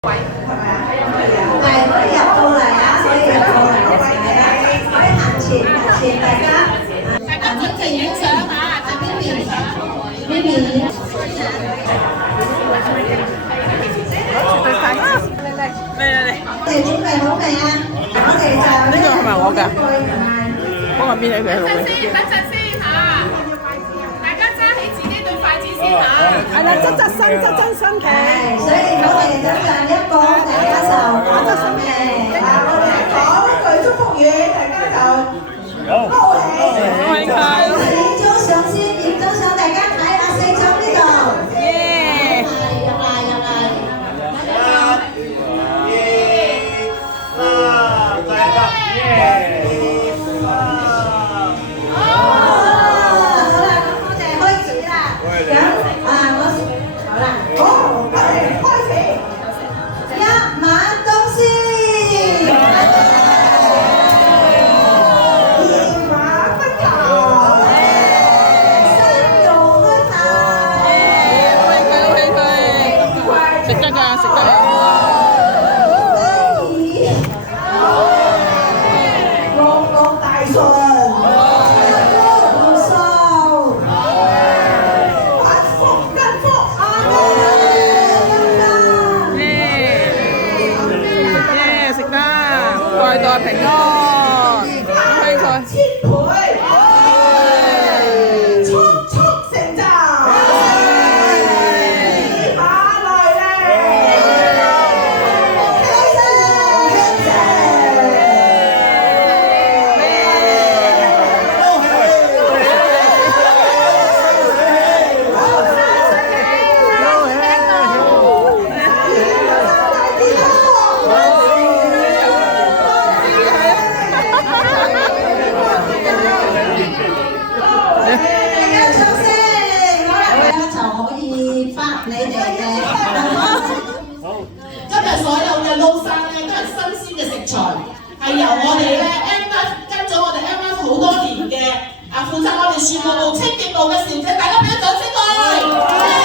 係可以入到嚟啊，可以入到嚟嘅，可以行前，大家呢邊影相啊，呢邊你哋準備好未啊？我哋就呢個係咪我㗎？幫我邊嚟佢錄嘅？等陣先嚇，大家揸起自己對筷子先嚇。係啦，側身企。所以我哋等陣一個，大家就側身嘅。我哋講一句祝福語，大家就高興。影張相先，影張相，大家睇下四張呢度。耶！入嚟。平安，千倍，速成就，馬來咧，係由我哋咧 MF 跟咗我哋 MF 好多年嘅負責我哋樹木部清潔部嘅小姐，大家俾啲掌聲佢。